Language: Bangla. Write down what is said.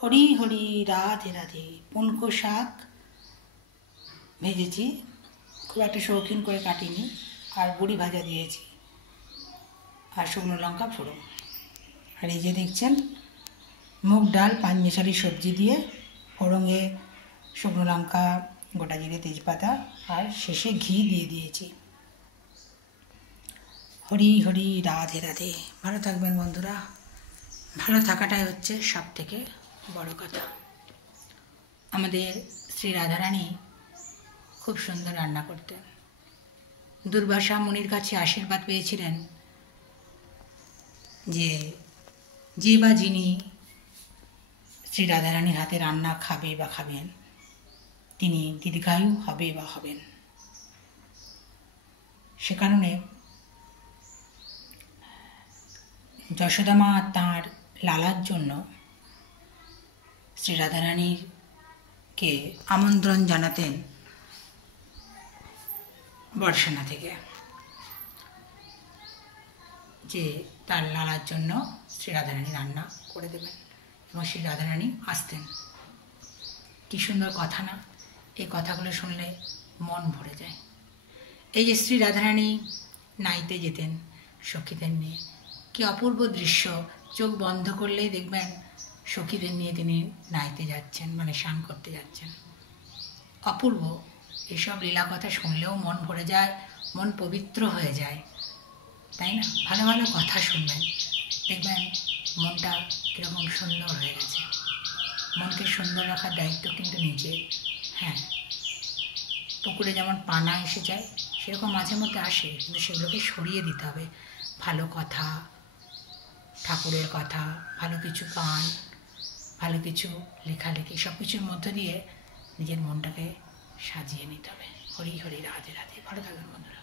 হরি হরি রাধে রাধে। পুনকো শাক ভেজেছি, খুব একটা শৌখিন করে কাটিনি, আর বড়ি ভাজা দিয়েছি, আর শুকনো লঙ্কা ফোড়ন। আর এই যে দেখছেন মুগ ডাল পাঁচমিশালি সবজি দিয়ে ফোড়ঙে শুকনো লঙ্কা, গোটা জিরে, তেজপাতা আর শেষে ঘি দিয়ে দিয়েছি। হরি হরি রাধে রাধে। ভালো থাকবেন বন্ধুরা, ভালো থাকাটাই হচ্ছে সব থেকে বড় কথা। আমাদের শ্রী রাধারানী খুব সুন্দর রান্না করতেন। দুর্বাসা মুনির কাছে আশীর্বাদ পেয়েছিলেন যে বা যিনি শ্রী রাধারানীর হাতে রান্না খাবে বা খাবেন তিনি দীর্ঘায়ু হবে বা হবেন। সে কারণে যশোদা মা তাঁর লালার জন্য শ্রী রাধারানীকে আমন্ত্রণ জানাতেন বর্ষানা থেকে, যে তার লালার জন্য শ্রী রাধারানী রান্না করে দেবেন, এবং শ্রী রাধারানী আসতেন। কী সুন্দর কথা না? এই কথাগুলো শুনলে মন ভরে যায়। এই যে শ্রী রাধারানী নাইতে যেতেন সখীদের নিয়ে, কি অপূর্ব দৃশ্য। চোখ বন্ধ করলেই দেখবেন সখীদের নিয়ে তিনি নাইতে যাচ্ছেন, মানে স্নান করতে যাচ্ছেন। অপূর্ব। এসব লীলা কথা শুনলেও মন ভরে যায়, মন পবিত্র হয়ে যায়, তাই না? ভালো ভালো কথা শুনবেন, দেখবেন মনটা কীরকম সুন্দর হয়ে গেছে। মনকে সুন্দর রাখার দায়িত্ব কিন্তু নিজের। হ্যাঁ, পুকুরে যেমন পানা এসে যায়, সেরকম মাঝে মধ্যে আসে, কিন্তু সেগুলোকে সরিয়ে দিতে হবে। ভালো কথা, ঠাকুরের কথা, ভালো কিছু গান, ভালো কিছু লেখালেখি, সব কিছুর মধ্য দিয়ে নিজের মনটাকে সাজিয়ে নিতে হবে। হরি হরি রাধে রাধে। ভালো থাকবেন বন্ধুরা।